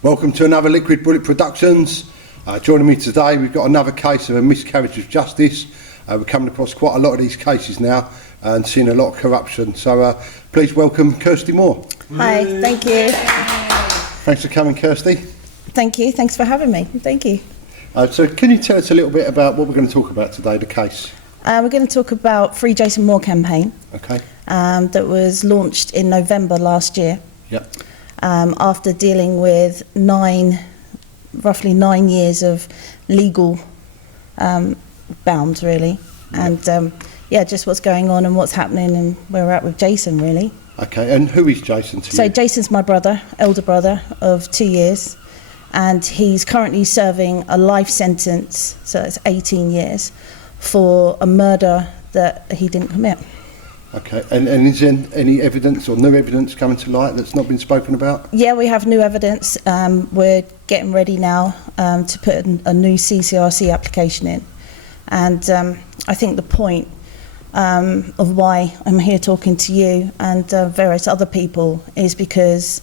Welcome to another Liquid Bullet Productionz. Joining me today, we've got another case of a miscarriage of justice. We're coming across quite a lot of these cases now and seeing a lot of corruption. So please welcome Kirsty Moore. Hi, thank you. Thanks for coming, Kirsty. Thank you, thanks for having me. Thank you. So can you tell us a little bit about what we're going to talk about today, the case? We're going to talk about Free Jason Moore campaign. Okay. That was launched in November last year. Yep. After dealing with roughly 9 years of legal bound, really. And just what's going on and what's happening and where we're at with Jason, really. Okay, and who is Jason to you? So Jason's my brother, elder brother of 2 years, and he's currently serving a life sentence, so it's 18 years, for a murder that he didn't commit. Okay, and is there any evidence or new evidence coming to light that's not been spoken about? Yeah, we have new evidence. We're getting ready now to put a new CCRC application in. And I think the point of why I'm here talking to you and various other people is because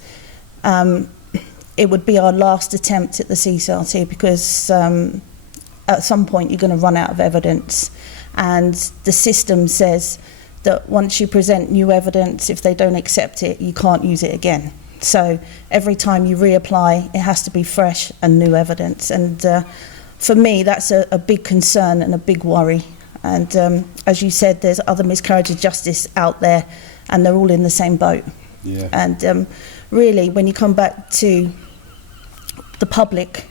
it would be our last attempt at the CCRC, because at some point you're going to run out of evidence. And the system says that once you present new evidence, if they don't accept it, you can't use it again. So every time you reapply, it has to be fresh and new evidence. And for me, that's a big concern and a big worry. And as you said, there's other miscarriage of justice out there, and they're all in the same boat. Yeah. And really, when you come back to the public,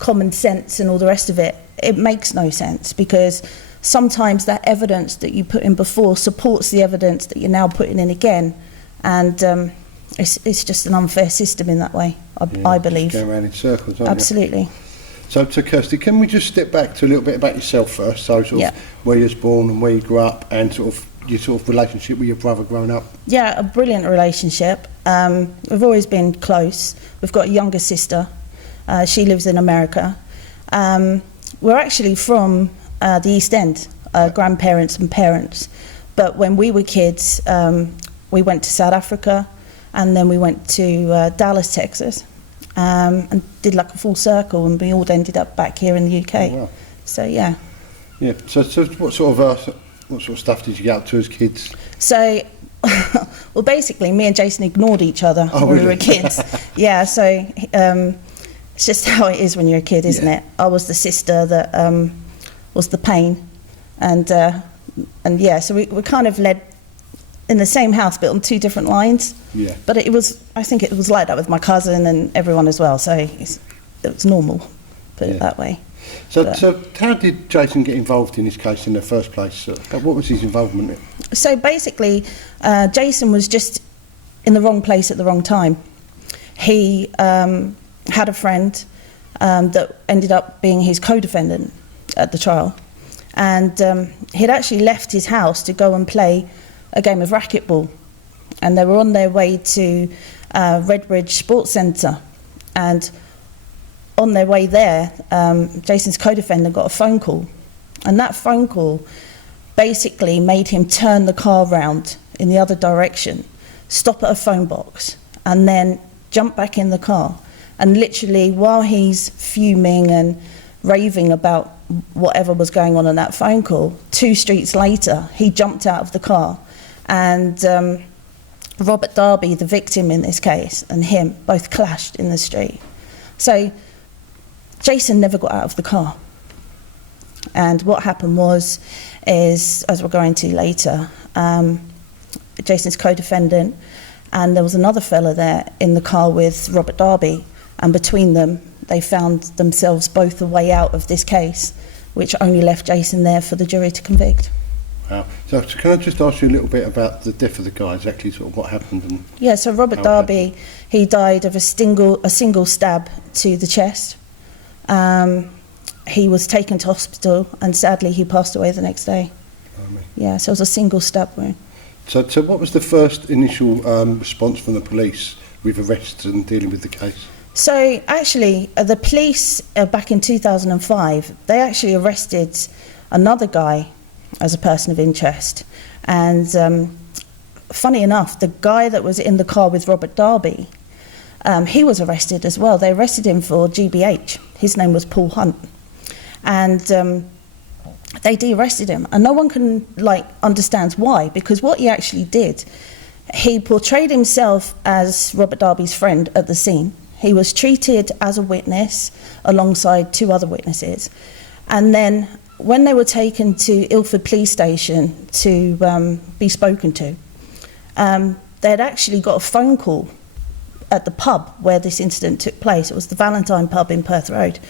common sense and all the rest of it, it makes no sense, because sometimes that evidence that you put in before supports the evidence that you're now putting in again, and it's just an unfair system in that way, I believe. Going around in circles, aren't Absolutely. you? So Kirsty, can we just step back to a little bit about yourself first, so sort of where you was born and where you grew up, and sort of your sort of relationship with your brother growing up? Yeah, a brilliant relationship. We've always been close. We've got a younger sister. She lives in America. We're actually from the East End, grandparents and parents. But when we were kids, we went to South Africa, and then we went to Dallas, Texas, and did like a full circle, and we all ended up back here in the UK. Oh, wow. So yeah. Yeah. So what sort of stuff did you get up to as kids? So, well, basically, me and Jason ignored each other when we were kids. Yeah. So it's just how it is when you're a kid, isn't it? I was the sister that was the pain, and yeah, so we kind of led in the same house but on two different lines. Yeah. But I think it was like that with my cousin and everyone as well, so it was normal, put it that way. So how did Jason get involved in this case in the first place? What was his involvement? So basically, Jason was just in the wrong place at the wrong time. He had a friend that ended up being his co-defendant at the trial, and he'd actually left his house to go and play a game of racquetball, and they were on their way to Redbridge Sports Centre, and on their way there, Jason's co-defendant got a phone call, and that phone call basically made him turn the car round in the other direction, stop at a phone box, and then jump back in the car. And literally, while he's fuming and raving about whatever was going on in that phone call, 2 streets later, he jumped out of the car. And Robert Darby, the victim in this case, and him both clashed in the street. So Jason never got out of the car. And what happened is, as we're going to later, Jason's co-defendant, and there was another fella there in the car with Robert Darby, and between them, they found themselves both a way out of this case, which only left Jason there for the jury to convict. Wow. So can I just ask you a little bit about the death of the guy, exactly sort of what happened? And yeah, so Robert Darby, he died of a single stab to the chest. He was taken to hospital, and sadly he passed away the next day. Yeah, so it was a single stab wound. So what was the first initial response from the police with arrests and dealing with the case? So actually, the police back in 2005, they actually arrested another guy as a person of interest. And funny enough, the guy that was in the car with Robert Darby, he was arrested as well. They arrested him for GBH. His name was Paul Hunt. And they de-arrested him. And no one can understands why, because what he actually did, he portrayed himself as Robert Darby's friend at the scene. He was treated as a witness alongside 2 other witnesses. And then when they were taken to Ilford Police Station to be spoken to, they had actually got a phone call at the pub where this incident took place. It was the Valentine pub in Perth Road.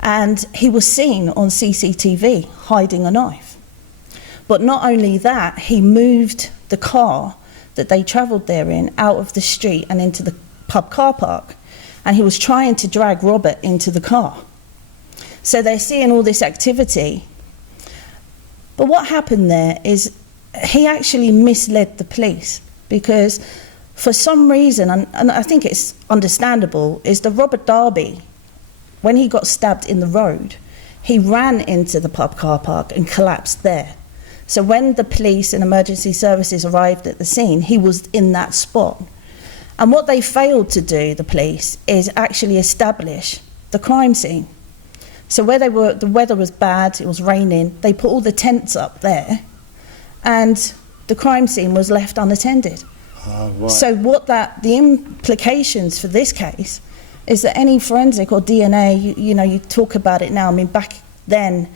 And he was seen on CCTV hiding a knife. But not only that, he moved the car that they travelled there in out of the street and into the pub car park. And he was trying to drag Robert into the car. So they're seeing all this activity. But what happened there is he actually misled the police, because for some reason, and I think it's understandable, is that Robert Darby, when he got stabbed in the road, he ran into the pub car park and collapsed there. So when the police and emergency services arrived at the scene, he was in that spot. And what they failed to do, the police, is actually establish the crime scene. So where they were, the weather was bad, it was raining, they put all the tents up there, and the crime scene was left unattended. Right. So the implications for this case is that any forensic or DNA, you talk about it now. I mean, back then,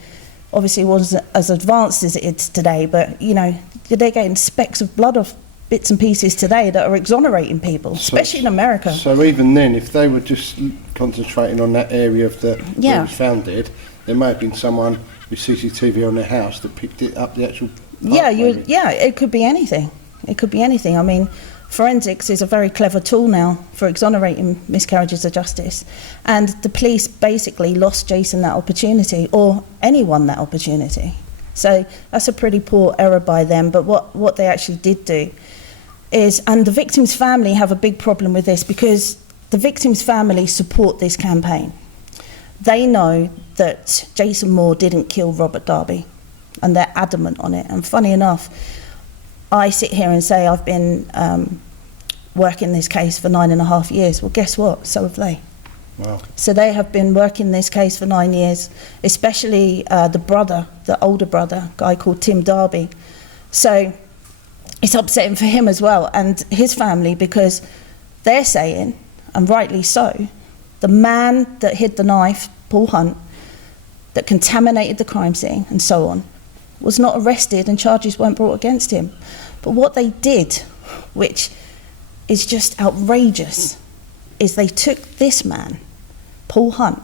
obviously it wasn't as advanced as it is today, but, they're getting specks of blood off bits and pieces today that are exonerating people, especially in America. So even then, if they were just concentrating on that area of where it was found dead, there may have been someone with CCTV on their house that picked it up, the actual part, it could be anything. It could be anything. I mean, forensics is a very clever tool now for exonerating miscarriages of justice. And the police basically lost Jason that opportunity, or anyone that opportunity. So that's a pretty poor error by them. But what they actually did do is, and the victim's family have a big problem with this, because the victim's family support this campaign. They know that Jason Moore didn't kill Robert Darby, and they're adamant on it. And funny enough, I sit here and say I've been working this case for 9.5 years. Well, guess what? So have they. Wow. So they have been working this case for 9 years, especially the older brother, a guy called Tim Darby. So it's upsetting for him as well, and his family, because they're saying, and rightly so, the man that hid the knife, Paul Hunt, that contaminated the crime scene and so on, was not arrested and charges weren't brought against him. But what they did, which is just outrageous, is they took this man, Paul Hunt,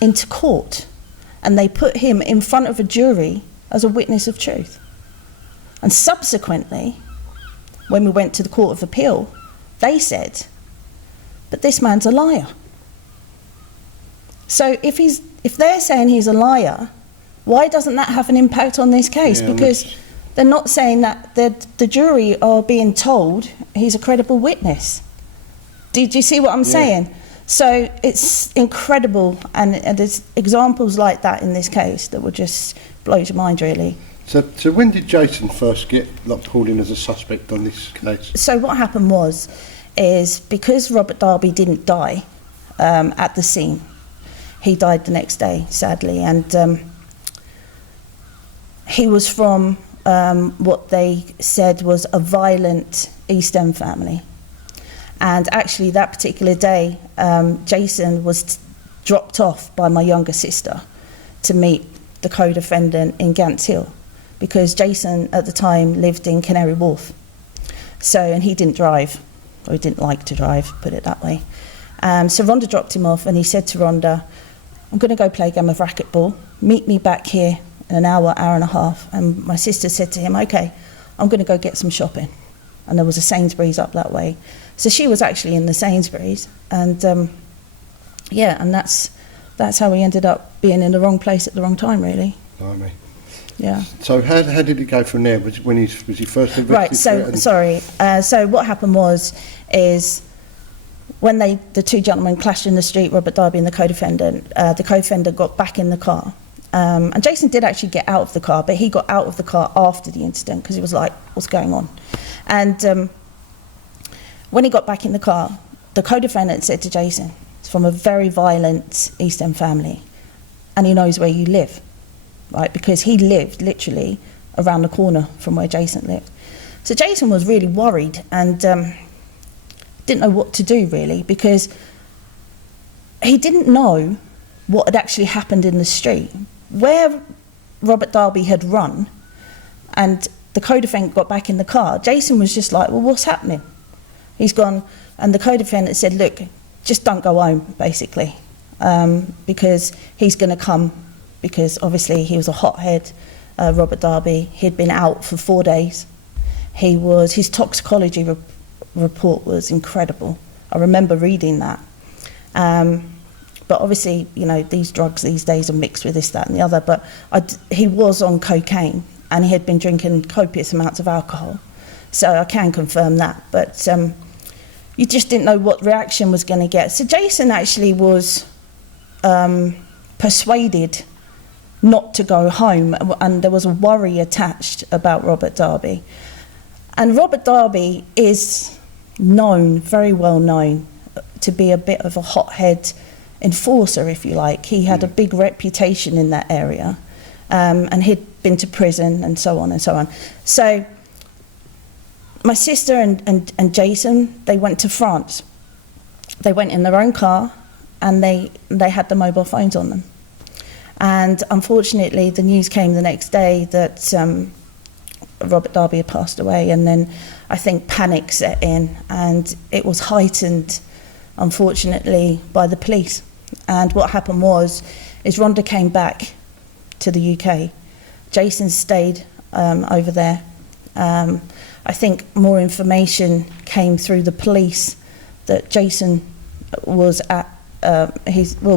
into court, and they put him in front of a jury as a witness of truth. And subsequently, when we went to the Court of Appeal, they said, but this man's a liar. So if they're saying he's a liar, why doesn't that have an impact on this case? Because they're not saying that the jury are being told he's a credible witness. Do you see what I'm saying? So it's incredible, and there's examples like that in this case that would just blow your mind, really. So when did Jason first get pulled in as a suspect on this case? So what happened is because Robert Darby didn't die at the scene, he died the next day, sadly, and he was from what they said was a violent East End family. And actually that particular day, Jason was dropped off by my younger sister to meet the co-defendant in Gants Hill, because Jason at the time lived in Canary Wharf. So, and he didn't drive, or he didn't like to drive, put it that way. So Rhonda dropped him off, and he said to Rhonda, I'm going to go play a game of racquetball, meet me back here in an hour and a half. And my sister said to him, okay, I'm going to go get some shopping. And there was a Sainsbury's up that way. So she was actually in the Sainsbury's, and and that's how we ended up being in the wrong place at the wrong time, really. Blimey. Yeah. So how did it go from there? Was he first arrested? Right. So what happened is when the two gentlemen clashed in the street, Robert Darby and the co-defendant got back in the car. And Jason did actually get out of the car, but he got out of the car after the incident because he was like, what's going on? And when he got back in the car, the co-defendant said to Jason, it's from a very violent East End family, and he knows where you live, right? Because he lived literally around the corner from where Jason lived. So Jason was really worried and didn't know what to do, really, because he didn't know what had actually happened in the street. Where Robert Darby had run and the co-defendant got back in the car, Jason was just like, well, what's happening? He's gone, and the co-defendant said, look, just don't go home, basically, because he's going to come, because obviously he was a hothead, Robert Darby. He'd been out for 4 days. His toxicology report was incredible. I remember reading that. But obviously, you know, these drugs these days are mixed with this, that and the other, but he was on cocaine and he had been drinking copious amounts of alcohol. So I can confirm that, but you just didn't know what reaction was going to get. So Jason actually was persuaded not to go home, and there was a worry attached about Robert Darby. And Robert Darby is known, very well known, to be a bit of a hothead enforcer, if you like. He had a big reputation in that area, and he'd been to prison and so on and so on. So my sister and Jason, they went to France. They went in their own car, and they had the mobile phones on them. And unfortunately, the news came the next day that Robert Darby had passed away, and then I think panic set in, and it was heightened, unfortunately, by the police. And what happened is Rhonda came back to the UK. Jason stayed over there. I think more information came through the police that Jason was at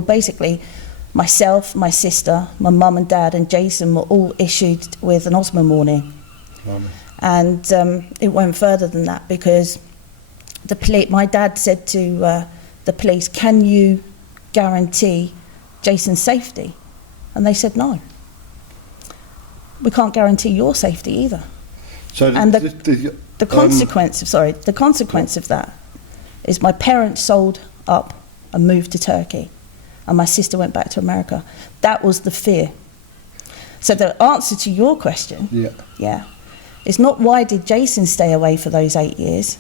basically myself, my sister, my mum and dad and Jason were all issued with an Osman warning. And it went further than that, because my dad said to the police, can you guarantee Jason's safety? And they said, no. We can't guarantee your safety either. So and the consequence of that is my parents sold up and moved to Turkey, and my sister went back to America. That was the fear. So the answer to your question, is not why did Jason stay away for those 8 years.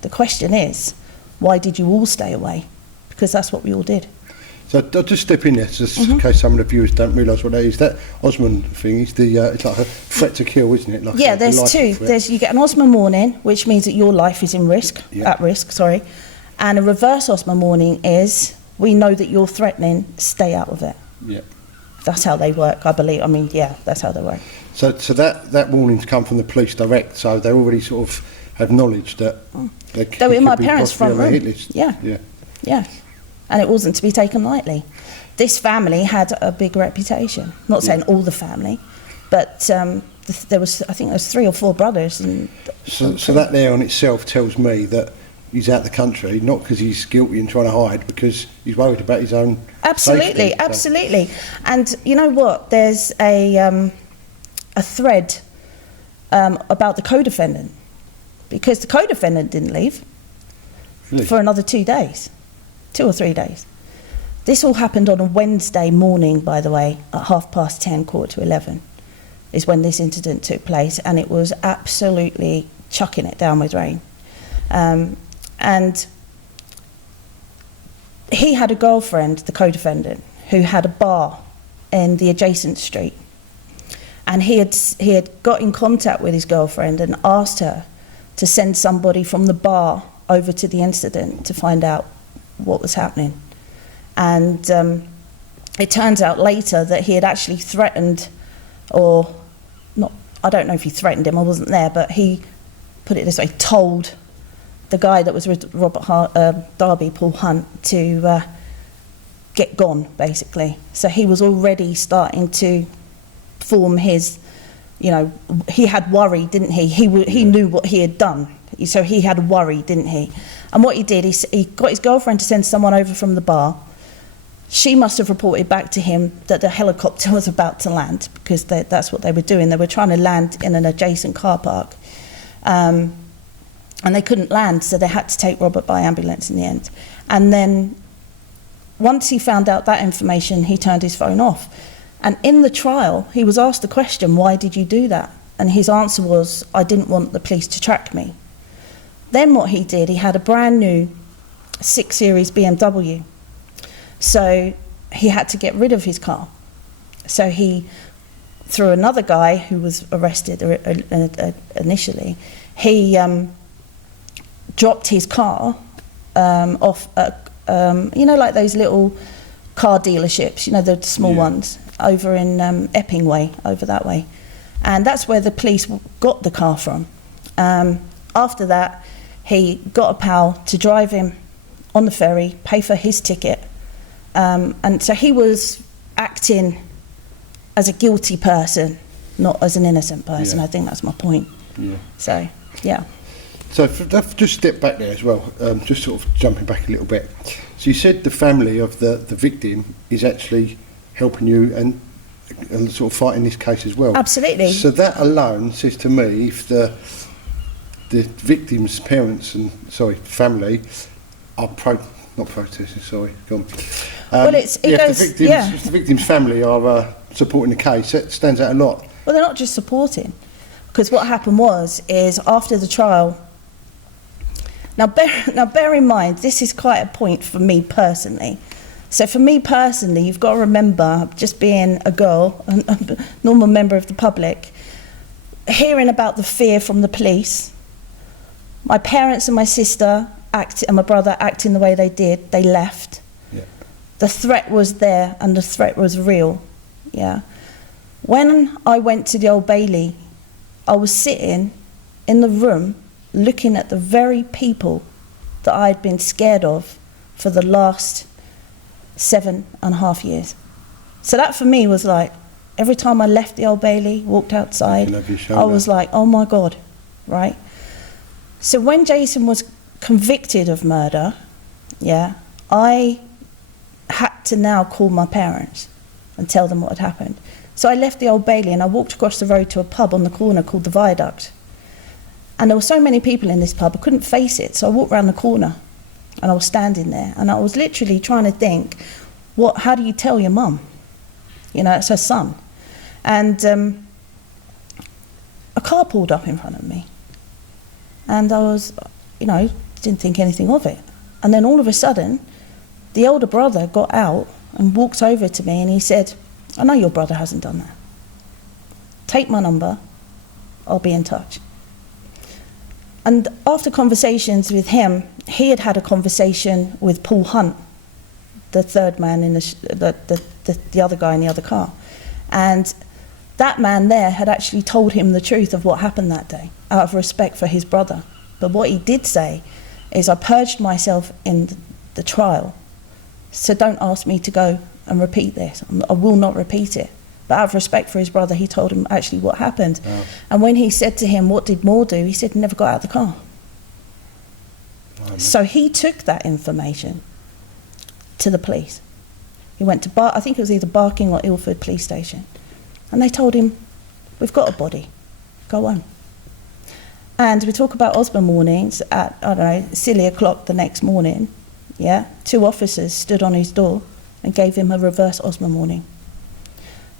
The question is, why did you all stay away? Because that's what we all did. So I'll just step in there, just in case some of the viewers don't realise what that is. That Osman thing is it's like a threat to kill, isn't it? Like there's two. You get an Osman warning, which means that your life is at risk, and a reverse Osman warning is, we know that you're threatening, stay out of it. Yeah. That's how they work, I believe. I mean, that's how they work. So that warning's come from the police direct, so they already sort of have knowledge that they were in my parents' front room. Yeah. And it wasn't to be taken lightly. This family had a big reputation. Not saying all the family, but there was 3 or 4 brothers. And so that there on itself tells me that he's out the country, not because he's guilty and trying to hide, because he's worried about his own safety. Absolutely. And you know what? There's a thread about the co-defendant, because the co-defendant didn't leave for another 2 days. 2 or 3 days. This all happened on a Wednesday morning, by the way, at 10:30, 11:15, is when this incident took place, and it was absolutely chucking it down with rain. And he had a girlfriend, the co-defendant, who had a bar in the adjacent street. And he had got in contact with his girlfriend and asked her to send somebody from the bar over to the incident to find out what was happening. And it turns out later that he had actually threatened, or not, I don't know if he threatened him, I wasn't there, but he, put it this way, told the guy that was with Robert Darby, Paul Hunt, to get gone, basically. So he was already starting to form his, he had worry, didn't he? He knew what he had done. So he had worry, didn't he? And what he did, he got his girlfriend to send someone over from the bar. She must have reported back to him that the helicopter was about to land, because that's what they were doing. They were trying to land in an adjacent car park. and they couldn't land, so they had to take Robert by ambulance in the end. And then once he found out that information, he turned his phone off. And in the trial, he was asked the question, why did you do that? And his answer was, I didn't want the police to track me. Then what he did, he had a brand new 6 Series BMW. So he had to get rid of his car. So he, through another guy who was arrested initially, he dropped his car off at, like those little car dealerships, the small ones, over in Epping Way, over that way. And that's where the police got the car from. After that, he got a pal to drive him on the ferry, pay for his ticket. And so he was acting as a guilty person, not as an innocent person. I think that's my point. So, yeah. So just step back there as well, just sort of jumping back a little bit. So you said the family of the victim is actually helping you and sort of fighting this case as well. Absolutely. So that alone says to me, if the victim's parents and family are not protesters, sorry, gone. Well, if the victim's family are supporting the case, that stands out a lot. Well, they're not just supporting, because what happened is after the trial. Now bear in mind, this is quite a point for me personally. So for me personally, you've got to remember, just being a girl, a normal member of the public, hearing about the fear from the police, my parents and my sister and my brother acting the way they did, they left. Yeah. The threat was there and the threat was real. Yeah. When I went to the Old Bailey, I was sitting in the room looking at the very people that I had been scared of for the last 7.5 years. So that for me was like, every time I left the Old Bailey, walked outside, I was like, oh my God, right? So when Jason was convicted of murder, I had to now call my parents and tell them what had happened. So I left the Old Bailey and I walked across the road to a pub on the corner called the Viaduct. And there were so many people in this pub, I couldn't face it. So I walked around the corner and I was standing there and I was literally trying to think, how do you tell your mum? It's her son. And a car pulled up in front of me. And I was, didn't think anything of it. And then all of a sudden, the older brother got out and walked over to me and he said, I know your brother hasn't done that. Take my number, I'll be in touch. And after conversations with him, he had had a conversation with Paul Hunt, the third man in the other guy in the other car. And that man there had actually told him the truth of what happened that day, out of respect for his brother. But what he did say is, I purged myself in the trial, so don't ask me to go and repeat this. I will not repeat it. But out of respect for his brother, he told him actually what happened. Oh. And when he said to him, what did Moore do? He said he never got out of the car. Oh, so he took that information to the police. He went to I think it was either Barking or Ilford police station. And they told him, we've got a body, go on. And we talk about Osborne mornings at, silly o'clock the next morning, 2 officers stood on his door and gave him a reverse Osborne morning.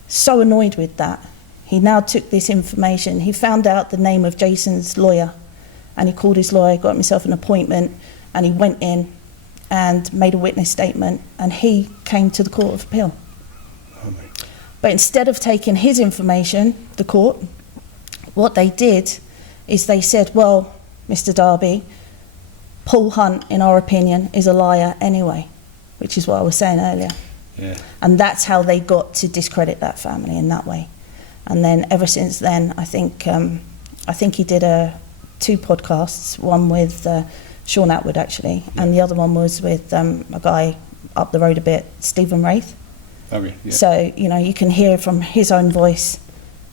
So annoyed with that, he now took this information. He found out the name of Jason's lawyer and he called his lawyer, got himself an appointment, and he went in and made a witness statement and he came to the Court of Appeal. Oh, but instead of taking his information, the court, what they did is they said, well, Mr. Darby, Paul Hunt, in our opinion, is a liar anyway, which is what I was saying earlier. Yeah. And that's how they got to discredit that family in that way. And then ever since then, I think he did 2 podcasts, one with Sean Atwood actually, and the other one was with a guy up the road a bit, Stephen Wraith. Oh, yeah. So, you can hear from his own voice,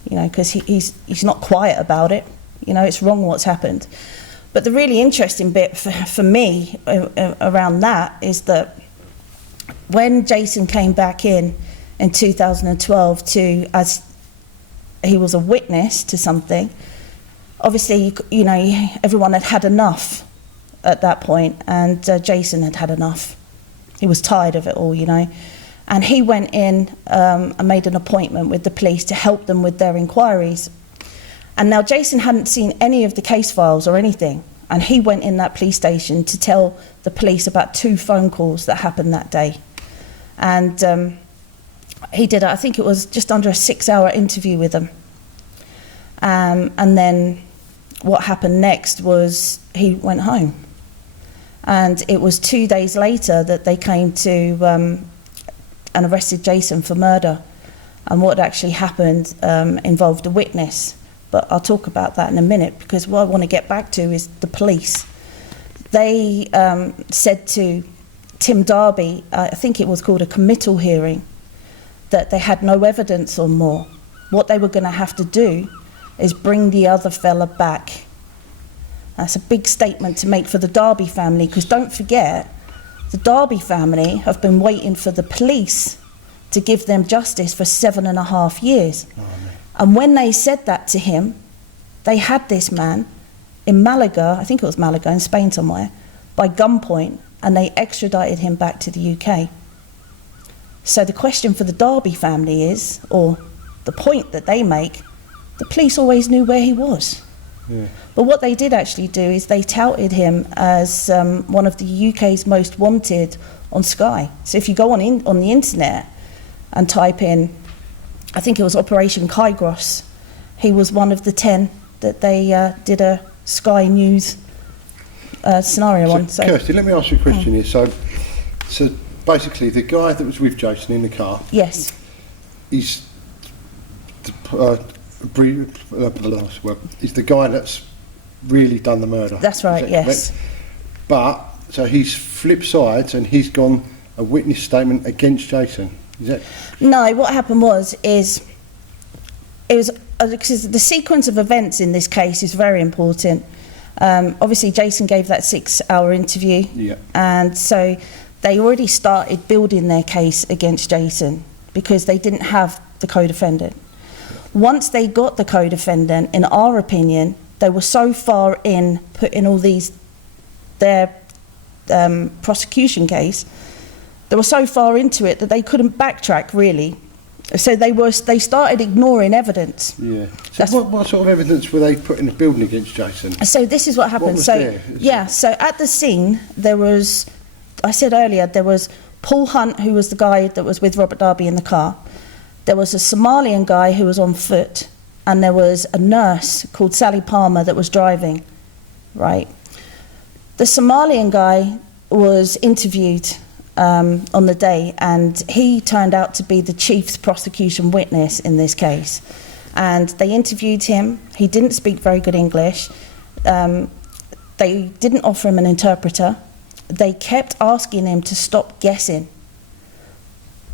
because he's not quiet about it. It's wrong what's happened. But the really interesting bit for me around that is that when Jason came back in 2012 as he was a witness to something, obviously, you know, everyone had had enough at that point, and Jason had had enough. He was tired of it all, you know. And he went in and made an appointment with the police to help them with their inquiries. And now Jason hadn't seen any of the case files or anything, and he went in that police station to tell the police about 2 phone calls that happened that day. And he did, I think it was just under a 6-hour interview with them. And then what happened next was he went home. And it was 2 days later that they came to and arrested Jason for murder. And what actually happened involved a witness. But I'll talk about that in a minute, because what I want to get back to is the police. They said to Tim Darby, I think it was called a committal hearing, that they had no evidence or more. What they were going to have to do is bring the other fella back. That's a big statement to make for the Darby family, because don't forget, the Darby family have been waiting for the police to give them justice for 7.5 years. Oh, and when they said that to him, they had this man in Malaga, I think it was Malaga in Spain somewhere, by gunpoint, and they extradited him back to the UK. So the question for the Darby family is, or the point that they make, the police always knew where he was. Yeah. But what they did actually do is they touted him as one of the UK's most wanted on Sky. So if you go on the internet and type in, I think it was Operation Kygros, he was one of the 10 that they did a Sky News scenario on. So Kirsty, let me ask you a question here. So basically, the guy that was with Jason in the car, yes, he's the guy that's really done the murder. That's right, yes. Correct? But, so he's flipped sides and he's gone a witness statement against Jason. Is that? No, what happened was because the sequence of events in this case is very important. Obviously, Jason gave that 6-hour interview. Yeah. And so they already started building their case against Jason because they didn't have the co-defendant. Once they got the co-defendant, in our opinion, they were so far in putting all their prosecution case, they were so far into it that they couldn't backtrack, really. So they started ignoring evidence. Yeah. So what sort of evidence were they putting the building against Jason? So this is what happened. So at the scene, there was, I said earlier, there was Paul Hunt, who was the guy that was with Robert Darby in the car. There was a Somalian guy who was on foot, and there was a nurse called Sally Palmer that was driving, right? The Somalian guy was interviewed on the day, and he turned out to be the chief's prosecution witness in this case. And they interviewed him. He didn't speak very good English. They didn't offer him an interpreter. They kept asking him to stop guessing.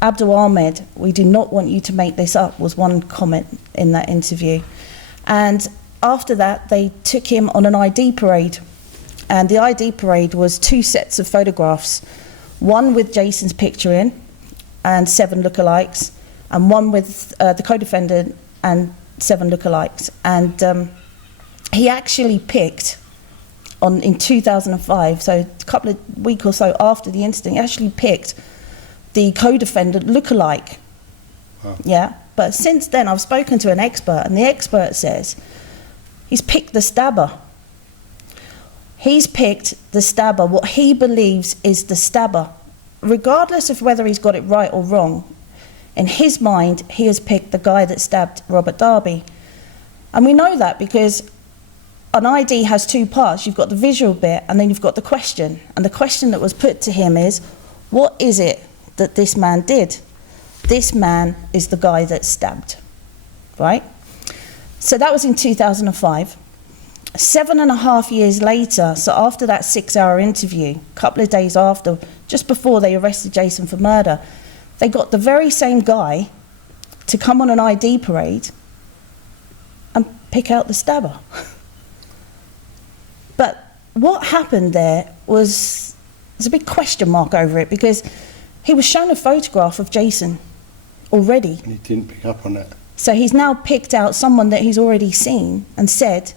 Abdul Ahmed, we do not want you to make this up, was one comment in that interview. And after that, they took him on an ID parade. And the ID parade was 2 sets of photographs, one with Jason's picture in and 7 lookalikes, and one with the co-defendant and 7 lookalikes. And he actually picked, in 2005, so a week or so after the incident, he actually picked the co-defendant lookalike. Wow. Yeah, but since then I've spoken to an expert, and the expert says he's picked the stabber. He's picked the stabber, what he believes is the stabber. Regardless of whether he's got it right or wrong, in his mind, he has picked the guy that stabbed Robert Darby. And we know that because an ID has 2 parts. You've got the visual bit, and then you've got the question. And the question that was put to him is, what is it that this man did? This man is the guy that stabbed, right? So that was in 2005. 7.5 years later, so after that 6-hour interview, a couple of days after, just before they arrested Jason for murder, they got the very same guy to come on an ID parade and pick out the stabber. But what happened there was, there's a big question mark over it, because he was shown a photograph of Jason already. And he didn't pick up on that. So he's now picked out someone that he's already seen and said,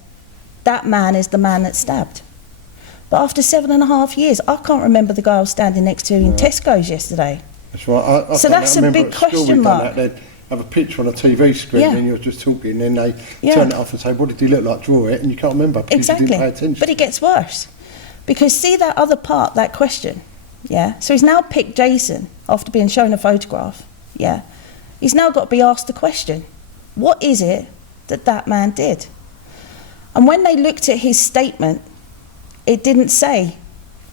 that man is the man that stabbed. But after 7.5 years, I can't remember the guy I was standing next to in Tesco's yesterday. That's right. So that's a big question mark. They'd have a picture on a TV screen and you're just talking, and then they turn it off and say, what did he look like? Draw it, and you can't remember because you didn't pay attention. But it gets worse. Because see that other part, that question, yeah? So he's now picked Jason after being shown a photograph, yeah? He's now got to be asked the question, what is it that man did? And when they looked at his statement, it didn't say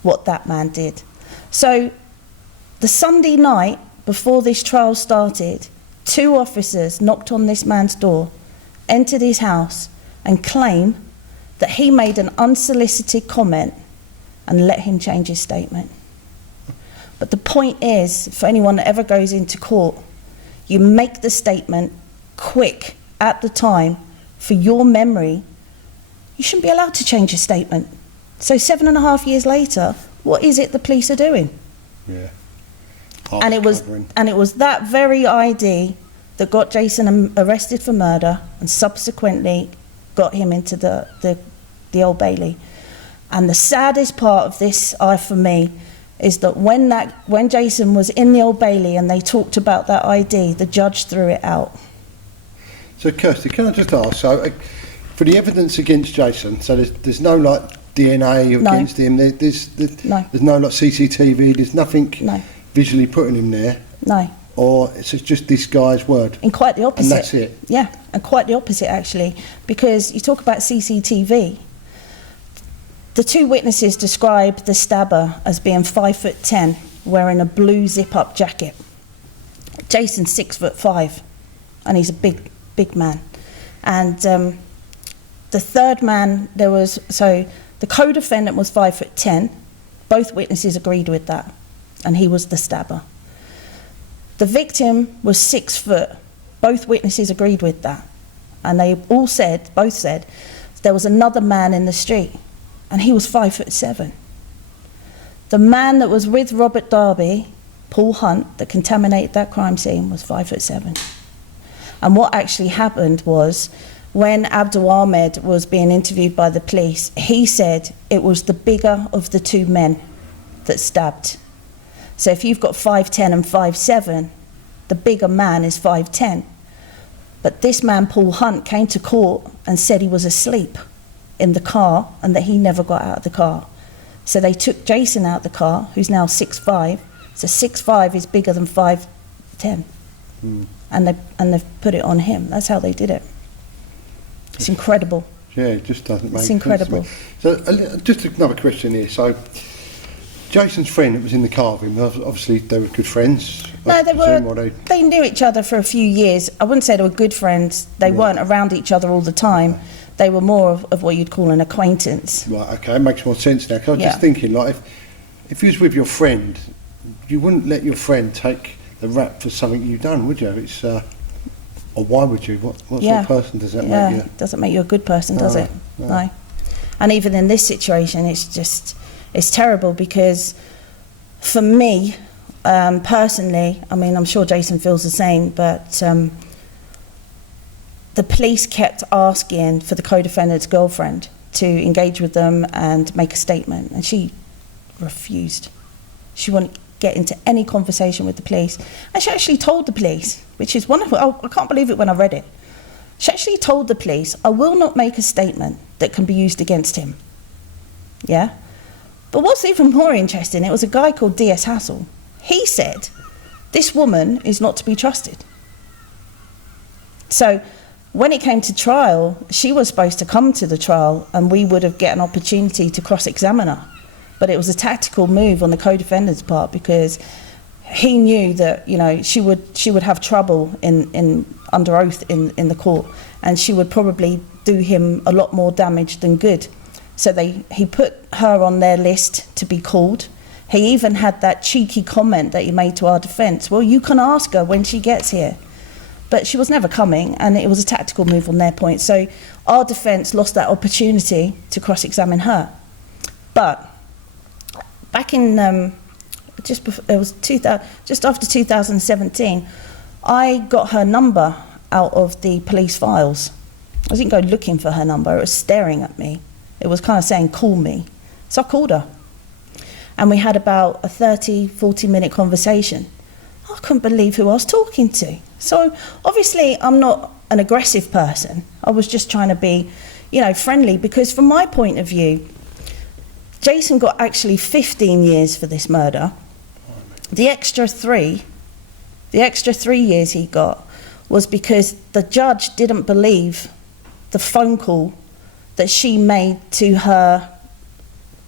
what that man did. So the Sunday night before this trial started, 2 officers knocked on this man's door, entered his house, and claim that he made an unsolicited comment and let him change his statement. But the point is, for anyone that ever goes into court, you make the statement quick at the time for your memory. You shouldn't be allowed to change your statement. So 7.5 years later, what is it the police are doing? Yeah. And it was that very ID that got Jason arrested for murder and subsequently got him into the Old Bailey. And the saddest part of this, for me, is that when Jason was in the Old Bailey and they talked about that ID, the judge threw it out. So Kirsty, can I just ask, so for the evidence against Jason, so there's no like DNA against him, there's no like CCTV, there's nothing visually putting him there? No. Or it's just this guy's word? And quite the opposite. And that's it? Yeah, and quite the opposite actually, because you talk about CCTV. The 2 witnesses describe the stabber as being 5'10", wearing a blue zip-up jacket. Jason's 6'5", and he's a big man. And the third man, the co-defendant was 5'10". Both witnesses agreed with that, and he was the stabber. The victim was 6 foot. Both witnesses agreed with that, and they both said there was another man in the street, and he was 5'7". The man that was with Robert Darby, Paul Hunt, that contaminated that crime scene, was 5'7". And what actually happened was, when Abdul Ahmed was being interviewed by the police, he said it was the bigger of the 2 men that stabbed. So if you've got 5'10" and 5'7", the bigger man is 5'10". But this man, Paul Hunt, came to court and said he was asleep in the car and that he never got out of the car. So they took Jason out of the car, who's now 6'5". So 6'5" is bigger than 5'10". And they've put it on him. That's how they did it. It's incredible. Yeah, it just doesn't make sense. It's incredible. So just another question here. So Jason's friend that was in the car with him, obviously they were good friends. No, they knew each other for a few years. I wouldn't say they were good friends. They weren't around each other all the time. They were more of what you'd call an acquaintance. Right, okay, it makes more sense now. Because I was just thinking, like, if you was with your friend, you wouldn't let your friend take the rap for something you've done, would you? It's or why would you? What sort of person does that make you? It doesn't make you a good person, does it? No. And even in this situation, it's terrible, because for me, personally, I mean, I'm sure Jason feels the same, but the police kept asking for the co-defendant's girlfriend to engage with them and make a statement, and she refused. She wouldn't get into any conversation with the police. And she actually told the police, which is wonderful. I can't believe it when I read it. She actually told the police, I will not make a statement that can be used against him. Yeah? But what's even more interesting, it was a guy called D.S. Hassel. He said, this woman is not to be trusted. So when it came to trial, she was supposed to come to the trial and we would have get an opportunity to cross-examine her. But it was a tactical move on the co-defendant's part, because he knew that, you know, she would have trouble in under oath in the court, and she would probably do him a lot more damage than good. So he put her on their list to be called. He even had that cheeky comment that he made to our defence, well, you can ask her when she gets here. But she was never coming, and it was a tactical move on their point. So our defence lost that opportunity to cross-examine her. But back in just after 2017, I got her number out of the police files, I didn't go looking for her number, it was staring at me. It was kind of saying, call me. So I called her. And we had about a 30, 40-minute conversation. I couldn't believe who I was talking to. So obviously I'm not an aggressive person. I was just trying to be, friendly, because from my point of view, Jason got actually 15 years for this murder. The extra 3 years he got was because the judge didn't believe the phone call that she made to her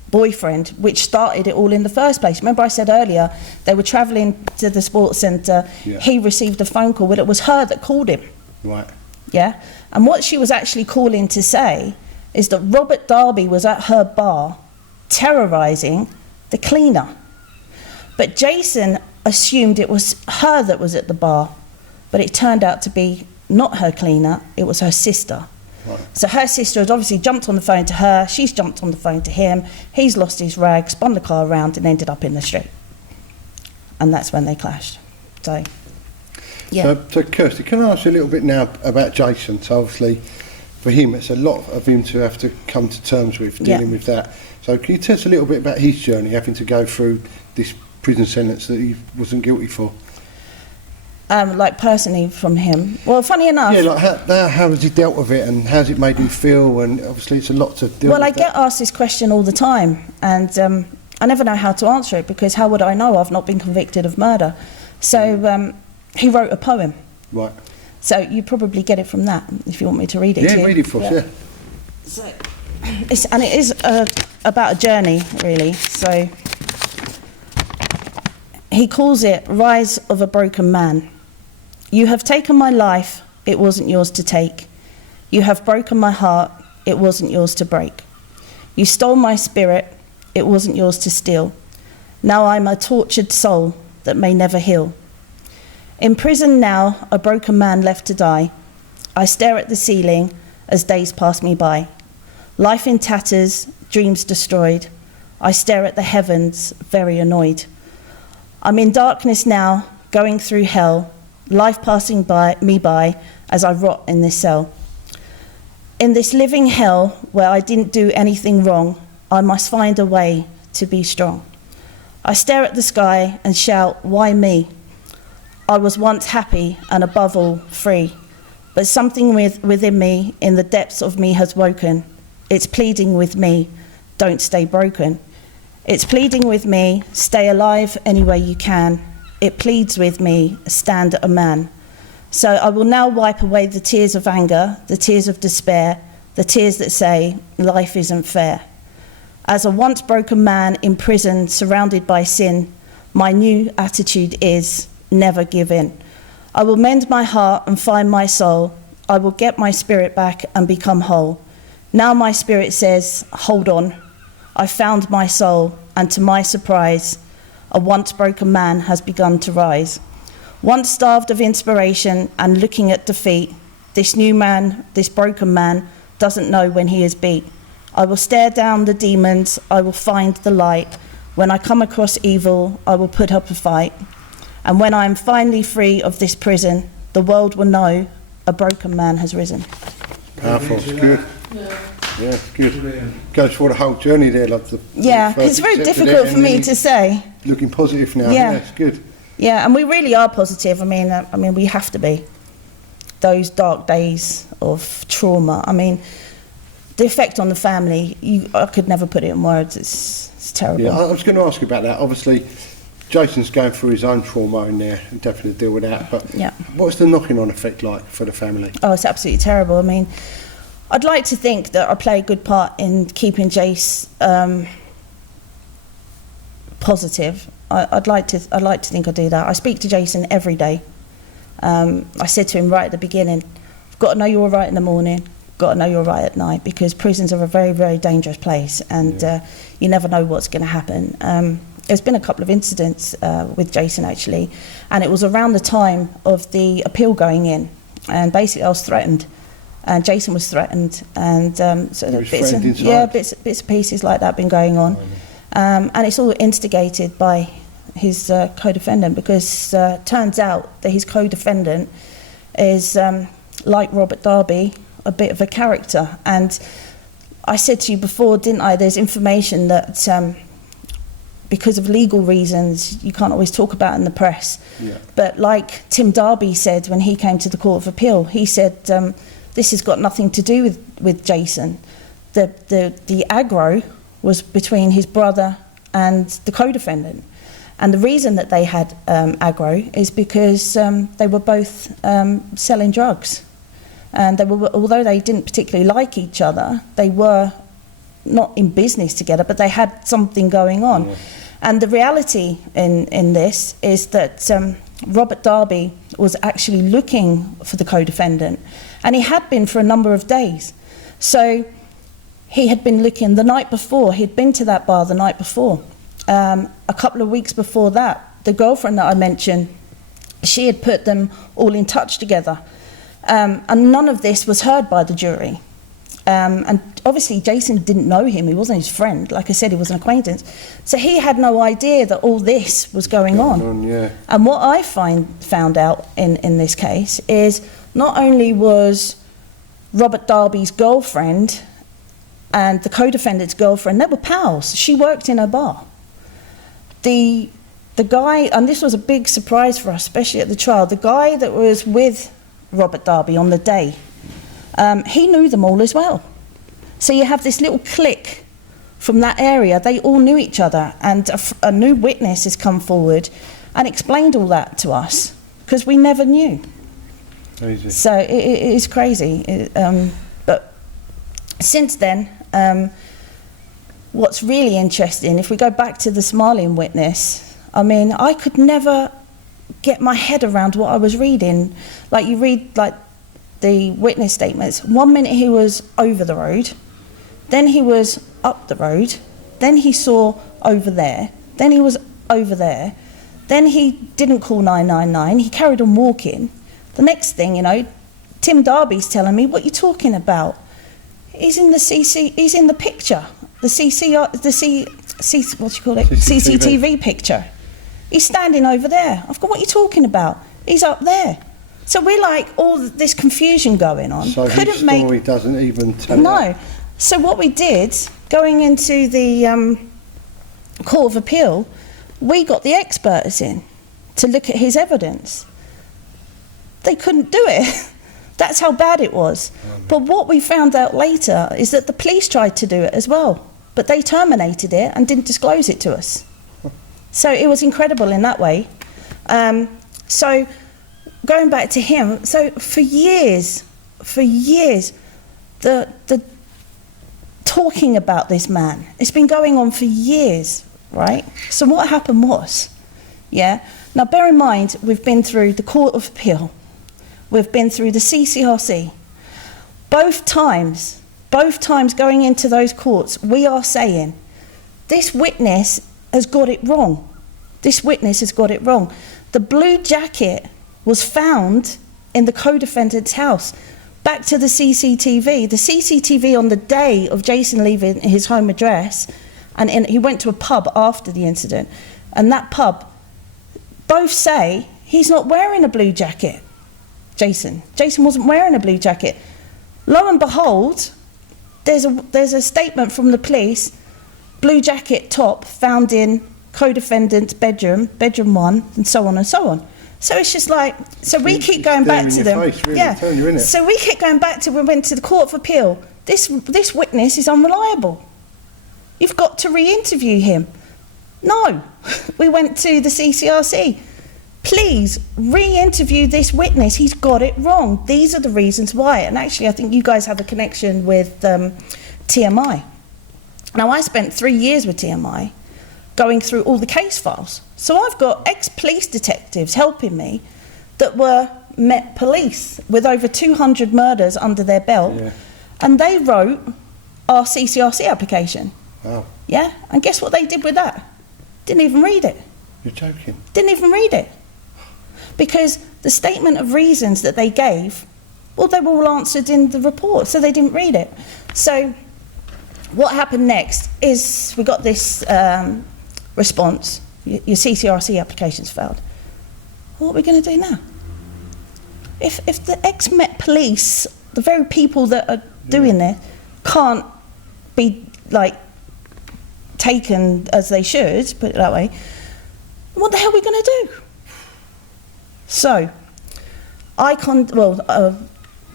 boyfriend, which started it all in the first place. Remember I said earlier, they were travelling to the sports centre, he received a phone call, but it was her that called him. Right. Yeah? And what she was actually calling to say is that Robert Darby was at her bar terrorising the cleaner. But Jason assumed it was her that was at the bar, but it turned out to be not her cleaner, it was her sister. Right. So her sister had obviously jumped on the phone to her, she's jumped on the phone to him, he's lost his rag, spun the car around and ended up in the street. And that's when they clashed. So, yeah. So Kirsty, can I ask you a little bit now about Jason? So obviously for him it's a lot of him to have to come to terms with, dealing with that. So can you tell us a little bit about his journey, having to go through this prison sentence that he wasn't guilty for? Like personally from him. Well, funny enough. Yeah, like how has he dealt with it and how's it made him feel? And obviously it's a lot to deal with. Well, I get asked this question all the time, and I never know how to answer it, because how would I know? I've not been convicted of murder. So he wrote a poem. Right. So you probably get it from that, if you want me to read it to you. Read it for us, yeah. So, it is about a journey, really. So he calls it Rise of a Broken Man. You have taken my life, it wasn't yours to take. You have broken my heart, it wasn't yours to break. You stole my spirit, it wasn't yours to steal. Now I'm a tortured soul that may never heal. In prison now, a broken man left to die. I stare at the ceiling as days pass me by. Life in tatters, dreams destroyed. I stare at the heavens, very annoyed. I'm in darkness now, going through hell, life passing me by as I rot in this cell. In this living hell where I didn't do anything wrong, I must find a way to be strong. I stare at the sky and shout, why me? I was once happy and above all free, but something within me, in the depths of me, has woken. It's pleading with me, don't stay broken. It's pleading with me, stay alive any way you can. It pleads with me, stand a man. So I will now wipe away the tears of anger, the tears of despair, the tears that say life isn't fair. As a once broken man in prison, surrounded by sin, my new attitude is never give in. I will mend my heart and find my soul. I will get my spirit back and become whole. Now my spirit says, hold on. I found my soul, and to my surprise, a once broken man has begun to rise. Once starved of inspiration and looking at defeat, this new man, this broken man, doesn't know when he is beat. I will stare down the demons, I will find the light. When I come across evil, I will put up a fight. And when I am finally free of this prison, the world will know a broken man has risen. Powerful, it's good. Yeah, it's good. Goes for the whole journey there, like yeah, it's very difficult for me to say. Looking positive now, yeah, it's good. Yeah, and we really are positive. I mean, we have to be. Those dark days of trauma. I mean, the effect on the family, I could never put it in words. It's terrible. Yeah, I was going to ask you about that. Obviously, Jason's going through his own trauma in there and definitely deal with that. But what's the knocking on effect like for the family? Oh, it's absolutely terrible. I mean, I'd like to think that I play a good part in keeping Jace positive. I'd like to think I do that. I speak to Jason every day. I said to him right at the beginning, I've got to know you're all right in the morning, got to know you're all right at night, because prisons are a very, very dangerous place, and you never know what's going to happen. There's been a couple of incidents with Jason, actually, and it was around the time of the appeal going in, and basically I was threatened, and Jason was threatened, and so bits and pieces like that been going on. And it's all instigated by his co-defendant, because turns out that his co-defendant is like Robert Darby, a bit of a character. And I said to you before, didn't I, there's information that because of legal reasons you can't always talk about in the press. Yeah. But like Tim Darby said when he came to the Court of Appeal, he said this has got nothing to do with Jason. The aggro was between his brother and the co-defendant. And the reason that they had aggro is because they were both selling drugs. And although they didn't particularly like each other, they were not in business together, but they had something going on. Yeah. And the reality in this is that Robert Darby was actually looking for the co-defendant, and he had been for a number of days. So he had been looking the night before, he'd been to that bar the night before. A couple of weeks before that, the girlfriend that I mentioned, she had put them all in touch together. And none of this was heard by the jury. And obviously Jason didn't know him, he wasn't his friend. Like I said, he was an acquaintance. So he had no idea that all this was going on. Yeah. And what I found out in this case is not only was Robert Darby's girlfriend and the co-defendant's girlfriend, they were pals. She worked in a bar. The guy, and this was a big surprise for us, especially at the trial, the guy that was with Robert Darby on the day, he knew them all as well. So you have this little clique from that area, they all knew each other, and a new witness has come forward and explained all that to us, because we never knew. Crazy. So it is crazy. But since then, what's really interesting, if we go back to the Somalian witness, I mean, I could never get my head around what I was reading. Like, you read like the witness statements. 1 minute he was over the road, then he was up the road, then he saw over there, then he was over there, then he didn't call 999, he carried on walking. The next thing, you know, Tim Darby's telling me, what are you talking about? He's in the picture, CCTV picture. He's standing over there. I've gone, what are you talking about? He's up there. So we're like, all this confusion going on. So his story doesn't even tell. No. So what we did, going into the Court of Appeal, we got the experts in to look at his evidence. They couldn't do it. That's how bad it was. But what we found out later is that the police tried to do it as well, but they terminated it and didn't disclose it to us. So it was incredible in that way. So going back to him, so for years, the talking about this man, it's been going on for years, right? So what happened was, now bear in mind, we've been through the Court of Appeal, we've been through the CCRC. Both times going into those courts, we are saying, this witness has got it wrong. This witness has got it wrong. The blue jacket was found in the co-defendant's house. Back to the CCTV. The CCTV on the day of Jason leaving his home address, and he went to a pub after the incident, and that pub, both say he's not wearing a blue jacket. Jason wasn't wearing a blue jacket. Lo and behold, there's a statement from the police, blue jacket top found in co-defendant's bedroom 1, and so on and so on. So it's just like, so we keep going back to them. So we keep going back to, we went to the Court of Appeal. This witness is unreliable. You've got to re-interview him. No, we went to the CCRC. Please re-interview this witness. He's got it wrong. These are the reasons why. And actually, I think you guys have a connection with TMI. Now, I spent 3 years with TMI going through all the case files. So I've got ex-police detectives helping me that were Met Police with over 200 murders under their belt. Yeah. And they wrote our CCRC application. Wow. Yeah? And guess what they did with that? Didn't even read it. You're joking. Didn't even read it. Because the statement of reasons that they gave, well, they were all answered in the report, so they didn't read it. So what happened next is we got this response, your CCRC application's failed. What are we going to do now? If the ex-Met Police the very people that are doing this can't be like taken as they should, put it that way. What the hell are we going to do? So,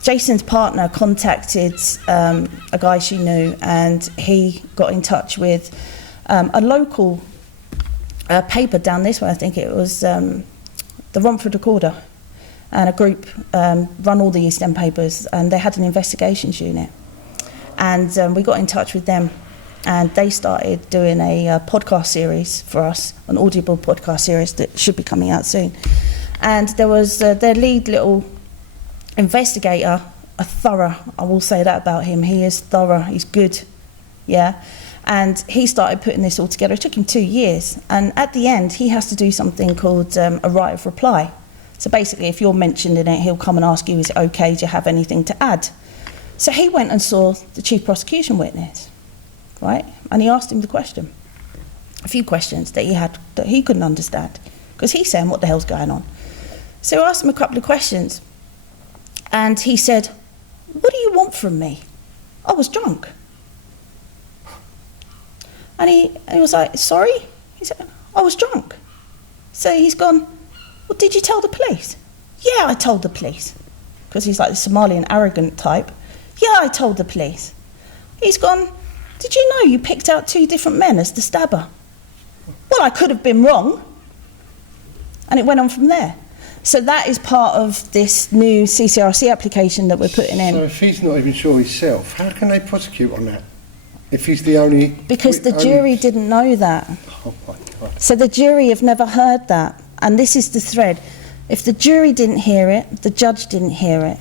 Jason's partner contacted a guy she knew, and he got in touch with a local paper down this way. I think it was the Romford Recorder, and a group run all the East End papers, and they had an investigations unit. And we got in touch with them, and they started doing a podcast series for us, an audible podcast series that should be coming out soon. And there was their lead little investigator, a thorough, I will say that about him, he is thorough, he's good, yeah? And he started putting this all together. It took him 2 years, and at the end he has to do something called a right of reply. So basically, if you're mentioned in it, he'll come and ask you, is it okay, do you have anything to add? So he went and saw the chief prosecution witness, right? And he asked him the question, a few questions that he had that he couldn't understand, because he's saying, what the hell's going on? So I asked him a couple of questions, and he said, what do you want from me? I was drunk. And he was like, sorry? He said, I was drunk. So he's gone, well, did you tell the police? Yeah, I told the police. Because he's like the Somalian arrogant type. Yeah, I told the police. He's gone, did you know you picked out 2 different men as the stabber? Well, I could have been wrong. And it went on from there. So that is part of this new CCRC application that we're putting in. So if he's not even sure himself, how can they prosecute on that? If he's the only... Because the jury didn't know that. Oh my God. So the jury have never heard that. And this is the thread. If the jury didn't hear it, the judge didn't hear it.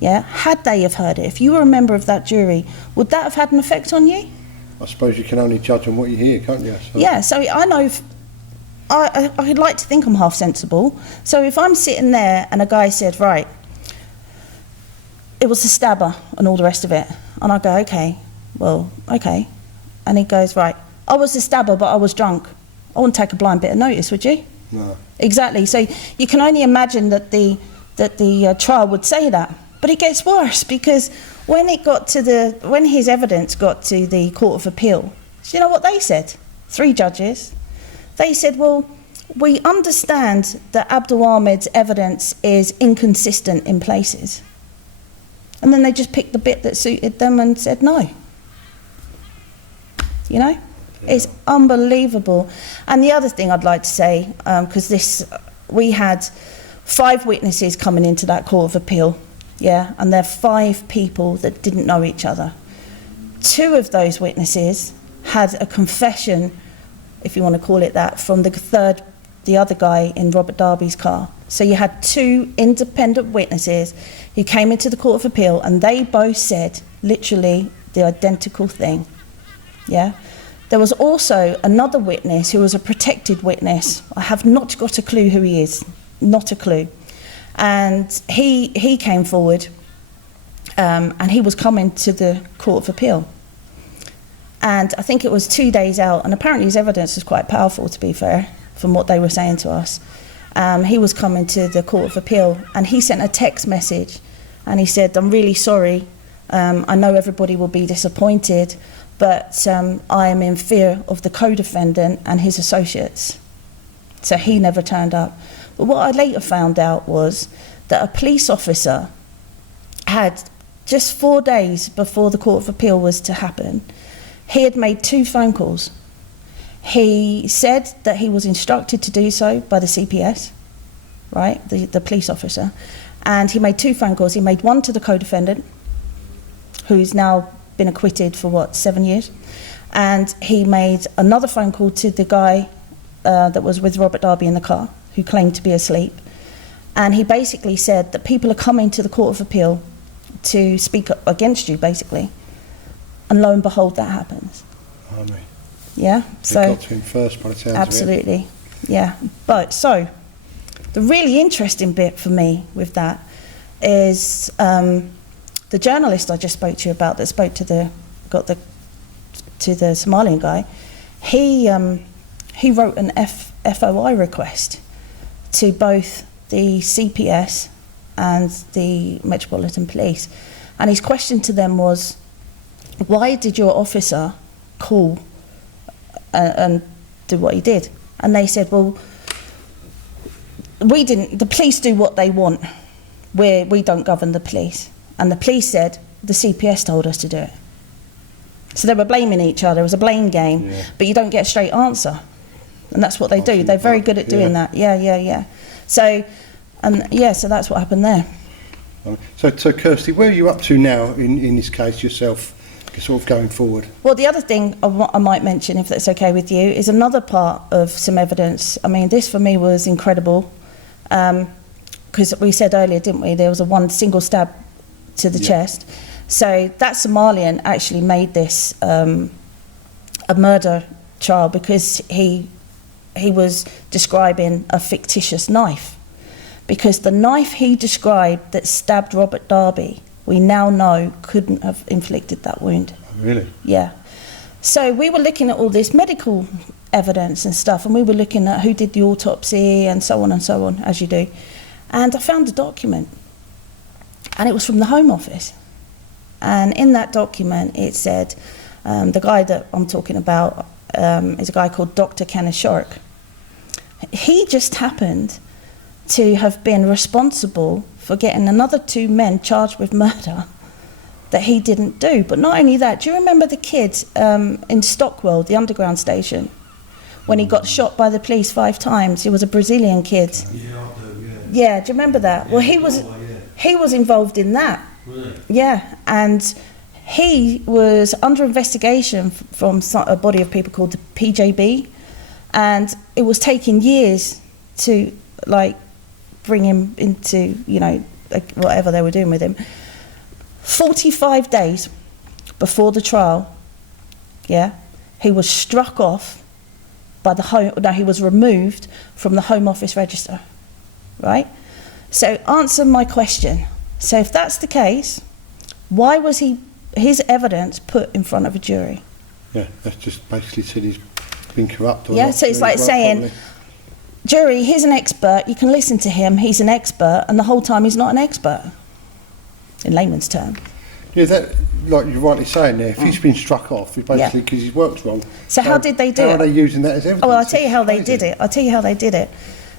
Yeah? Had they have heard it, if you were a member of that jury, would that have had an effect on you? I suppose you can only judge on what you hear, can't you? So. Yeah, so I know... I'd like to think I'm half sensible. So if I'm sitting there and a guy said, right, it was the stabber and all the rest of it, and I go, okay, well, okay. And he goes, right, I was the stabber, but I was drunk. I wouldn't take a blind bit of notice, would you? No. Exactly. So you can only imagine that the trial would say that. But it gets worse, because when his evidence got to the Court of Appeal, do you know what they said? 3 judges. They said, well, we understand that Abdul Ahmed's evidence is inconsistent in places. And then they just picked the bit that suited them and said no. You know? It's unbelievable. And the other thing I'd like to say, because we had 5 witnesses coming into that Court of Appeal, yeah, and they're 5 people that didn't know each other. 2 of those witnesses had a confession, if you want to call it that, from the other guy in Robert Darby's car. So you had 2 independent witnesses who came into the Court of Appeal, and they both said literally the identical thing. Yeah? There was also another witness who was a protected witness. I have not got a clue who he is, not a clue. And he came forward, and he was coming to the Court of Appeal. And I think it was 2 days out, and apparently his evidence was quite powerful, to be fair, from what they were saying to us. He was coming to the Court of Appeal, and he sent a text message, and he said, I'm really sorry, I know everybody will be disappointed, but I am in fear of the co-defendant and his associates. So he never turned up. But what I later found out was that a police officer had, just 4 days before the Court of Appeal was to happen, he had made 2 phone calls. He said that he was instructed to do so by the CPS, right, the police officer, and he made 2 phone calls. He made one to the co-defendant, who's now been acquitted for, 7 years, and he made another phone call to the guy that was with Robert Darby in the car, who claimed to be asleep, and he basically said that people are coming to the Court of Appeal to speak against you, basically. And lo and behold, that happens. Army. Yeah. So got to him first, by the sounds absolutely. Of it. Yeah. But so the really interesting bit for me with that is the journalist I just spoke to you about, that spoke to the Somalian guy. He wrote an FOI request to both the CPS and the Metropolitan Police. And his question to them was, why did your officer call and do what he did? And they said, well, we didn't, the police do what they want. We don't govern the police. And the police said, the CPS told us to do it. So they were blaming each other. It was a blame game, but you don't get a straight answer. And that's what they do. They're very good at doing that. Yeah. So that's what happened there. So Kirsty, where are you up to now in this case yourself, sort of going forward? Well, the other thing I might mention, if that's okay with you, is another part of some evidence. I mean, this for me was incredible, because we said earlier, didn't we, there was one single stab to the chest. So that Somalian actually made this a murder trial because he was describing a fictitious knife. Because the knife he described that stabbed Robert Darby, we now know couldn't have inflicted that wound. Really? Yeah. So we were looking at all this medical evidence and stuff, and we were looking at who did the autopsy and so on, as you do. And I found a document, and it was from the Home Office. And in that document, it said, the guy that I'm talking about is a guy called Dr. Kenneth Shark. He just happened to have been responsible for getting another 2 men charged with murder that he didn't do. But not only that, do you remember the kid in Stockwell, the underground station, when he got shot by the police 5 times? He was a Brazilian kid. Yeah, I do, yeah. Yeah, do you remember that? Well, he was involved in that. Really? Yeah, and he was under investigation from a body of people called the PJB, and it was taking years to bring him into, whatever they were doing with him. 45 days before the trial, he was struck off by he was removed from the Home Office register, right? So answer my question. So if that's the case, why was his evidence put in front of a jury? Yeah, that's just basically said he's been corrupt. Yeah, so it's like saying, jury, he's an expert, you can listen to him, he's an expert, and the whole time he's not an expert, in layman's terms. Yeah, that, like you're rightly saying there, if he's been struck off, it's basically because his work's wrong. So how did they do it? How are they using that as evidence? Oh, well, I'll tell you how they did it.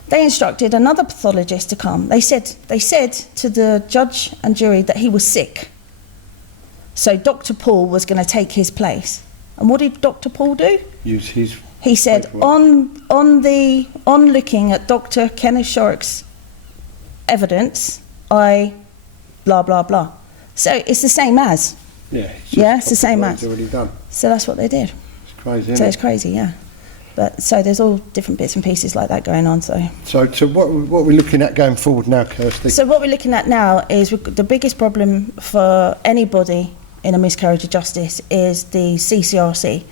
They instructed another pathologist to come. They said to the judge and jury that he was sick. So Dr. Paul was going to take his place. And what did Dr. Paul do? Use his... He said, on looking at Dr. Kenneth Shark's evidence, I blah, blah, blah. So it's the same as. Yeah, it's the same as. Already done. So that's what they did. It's crazy, isn't So it? it's crazy, yeah. But so there's all different bits and pieces like that going on. So what we're looking at going forward now, Kirsty? So what we're looking at now is the biggest problem for anybody in a miscarriage of justice is the CCRC.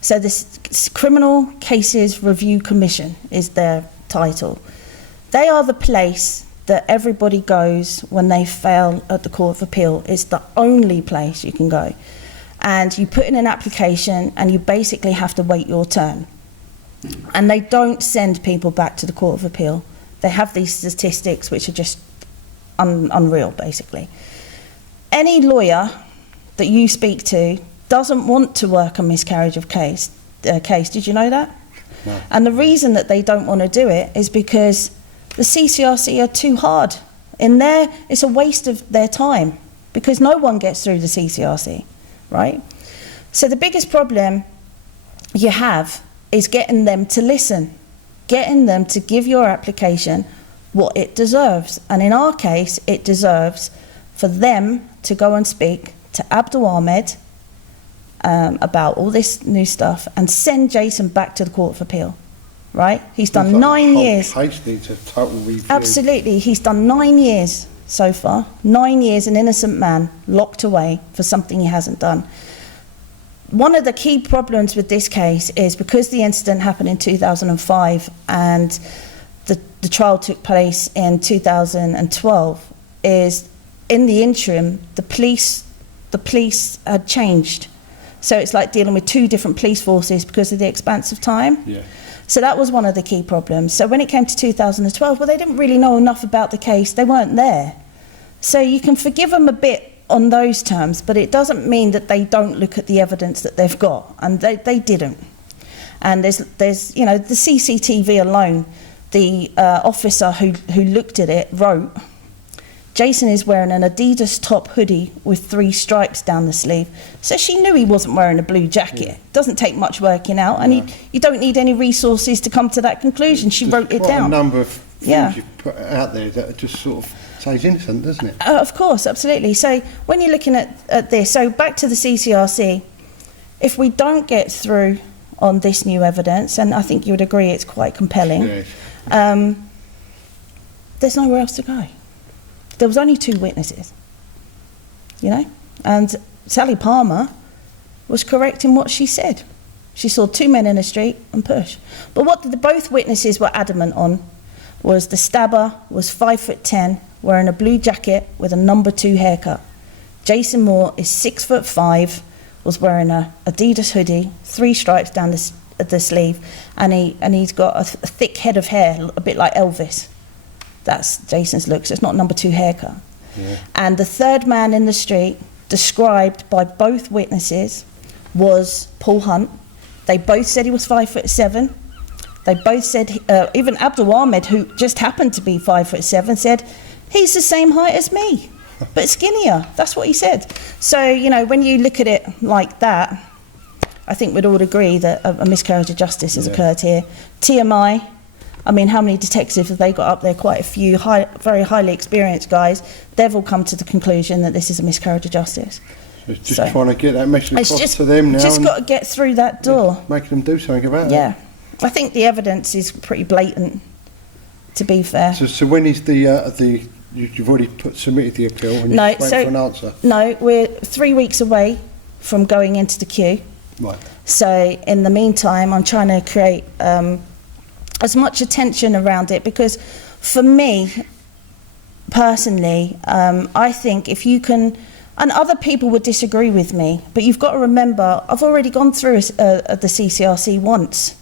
So this Criminal Cases Review Commission is their title. They are the place that everybody goes when they fail at the Court of Appeal. It's the only place you can go. And you put in an application and you basically have to wait your turn. And they don't send people back to the Court of Appeal. They have these statistics which are just unreal, basically. Any lawyer that you speak to doesn't want to work a miscarriage of case. Did you know that? No. And the reason that they don't want to do it is because the CCRC are too hard. It's a waste of their time because no one gets through the CCRC, right? So the biggest problem you have is getting them to listen, getting them to give your application what it deserves. And in our case, it deserves for them to go and speak to Abdul Ahmed about all this new stuff and send Jason back to the Court of Appeal, right? He's done 9 years. Case needs a total review. Absolutely, he's done 9 years so far. 9 years, an innocent man locked away for something he hasn't done. One of the key problems with this case is because the incident happened in 2005 and the trial took place in 2012, is in the interim, the police had changed. So it's like dealing with 2 different police forces because of the expanse of time. Yeah. So that was one of the key problems. So when it came to 2012, well, they didn't really know enough about the case. They weren't there. So you can forgive them a bit on those terms, but it doesn't mean that they don't look at the evidence that they've got, and they didn't. And there's you know, the CCTV alone, the officer who looked at it wrote, Jason is wearing an Adidas top hoodie with 3 stripes down the sleeve. So she knew he wasn't wearing a blue jacket. Yeah. Doesn't take much working out, and you don't need any resources to come to that conclusion. She wrote it down. A number of things you've put out there that just sort of says innocent, doesn't it? Of course, absolutely. So when you're looking at this, so back to the CCRC, if we don't get through on this new evidence, and I think you would agree it's quite compelling, Yes. There's nowhere else to go. There was only 2 witnesses, you know, and Sally Palmer was correct in what she said. She saw 2 men in the street and push. But what both witnesses were adamant on was the stabber was 5'10", wearing a blue jacket with a number 2 haircut. Jason Moore is 6'5", was wearing a Adidas hoodie, 3 stripes down the sleeve, and he's got a thick head of hair, a bit like Elvis. That's Jason's look, so it's not number 2 haircut. Yeah. And the 3rd man in the street, described by both witnesses, was Paul Hunt. They both said he was 5'7". They both said, even Abdul Ahmed, who just happened to be 5'7", said, he's the same height as me, but skinnier. That's what he said. So, you know, when you look at it like that, I think we'd all agree that a miscarriage of justice has occurred here. TMI, I mean, how many detectives have they got up there? Quite a few, very highly experienced guys. They've all come to the conclusion that this is a miscarriage of justice. So it's just trying to get that message across to them now. Just got to get through that door. Making them do something about it. Yeah. I think the evidence is pretty blatant, to be fair. So when is you've already submitted the appeal and you're waiting for an answer? No, we're 3 weeks away from going into the queue. Right. So in the meantime, I'm trying to create as much attention around it, because for me, personally, I think if you can, and other people would disagree with me, but you've got to remember, I've already gone through the CCRC once.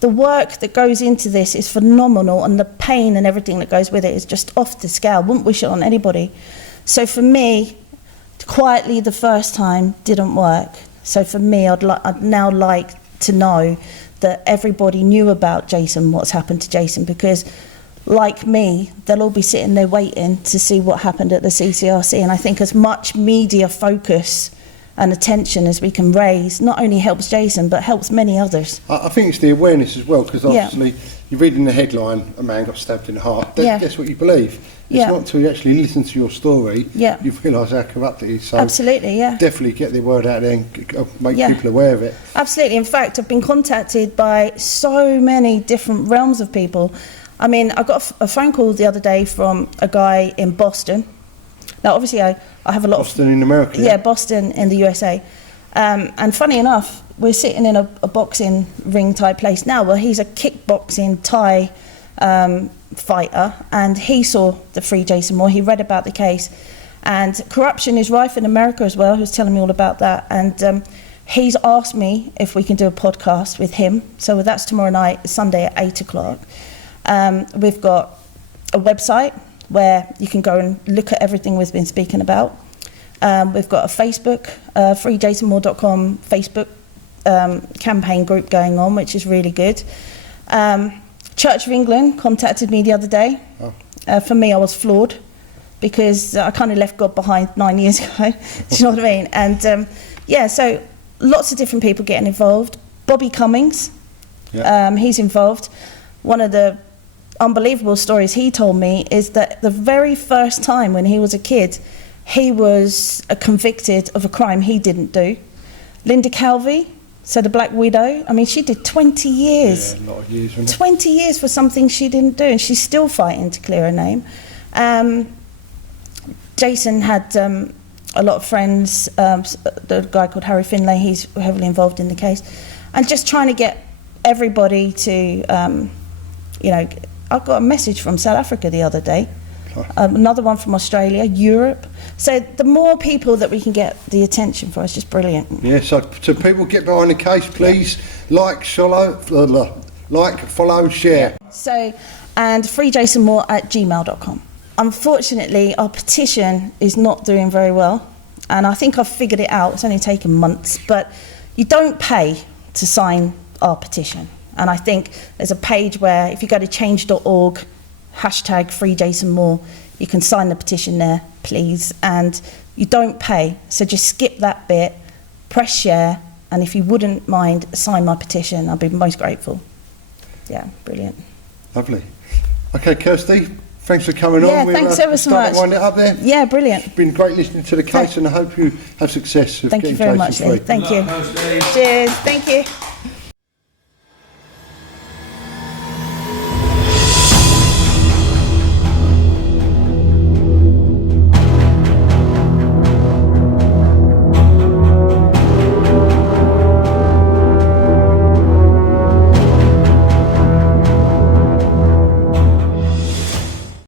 The work that goes into this is phenomenal, and the pain and everything that goes with it is just off the scale. Wouldn't wish it on anybody. So for me, quietly the first time didn't work. So for me, I'd now like to know that everybody knew about Jason, what's happened to Jason, because like me, they'll all be sitting there waiting to see what happened at the CCRC. And I think as much media focus and attention as we can raise not only helps Jason but helps many others. I think it's the awareness as well, because obviously you read in the headline a man got stabbed in the heart. That's what you believe. It's not until you actually listen to your story you realise how corrupt it is. So absolutely, definitely get the word out there and make people aware of it. Absolutely. In fact, I've been contacted by so many different realms of people. I mean, I got a phone call the other day from a guy in Boston. Now, obviously, I have a lot Boston in America? Yeah, Boston in the USA. And funny enough, we're sitting in a boxing ring type place now where he's a kickboxing Thai fighter, and he saw the Free Jason Moore. He read about the case. And corruption is rife in America as well. He was telling me all about that. And he's asked me if we can do a podcast with him. So that's tomorrow night, Sunday at 8 o'clock. We've got a website where you can go and look at everything we've been speaking about. We've got a Facebook, freejasonmoore.com Facebook campaign group going on, which is really good. Church of England contacted me the other day. For me, I was floored because I kind of left God behind 9 years ago. Do you know what I mean? And so lots of different people getting involved. Bobby Cummings, he's involved. One of the unbelievable stories he told me is that the very first time when he was a kid, he was convicted of a crime he didn't do. Linda Calvi, so the Black Widow, I mean, she did 20 years. Yeah, a lot of years, wasn't it? 20 years for something she didn't do, and she's still fighting to clear her name. Jason had a lot of friends, the guy called Harry Finlay, he's heavily involved in the case, and just trying to get everybody to, I got a message from South Africa the other day, another one from Australia, Europe. So the more people that we can get the attention for, it's just brilliant. Yeah, so people get behind the case, please. Like, follow, share. So, and freejasonmoore@gmail.com. unfortunately, our petition is not doing very well. And I think I've figured it out. It's only taken months. But you don't pay to sign our petition. And I think there's a page where if you go to change.org, hashtag free Jason Moore, you can sign the petition there, please. And you don't pay. So just skip that bit, press share. And if you wouldn't mind, sign my petition. I'd be most grateful. Yeah, brilliant. Lovely. Okay, Kirsty, thanks for coming Yeah, on. thanks ever so much. Wind it up there. Yeah, brilliant. It's been great listening to the case, and I hope you have success with Thank you getting very Jason much, Lee. free. Thank you. Cheers. Thank you.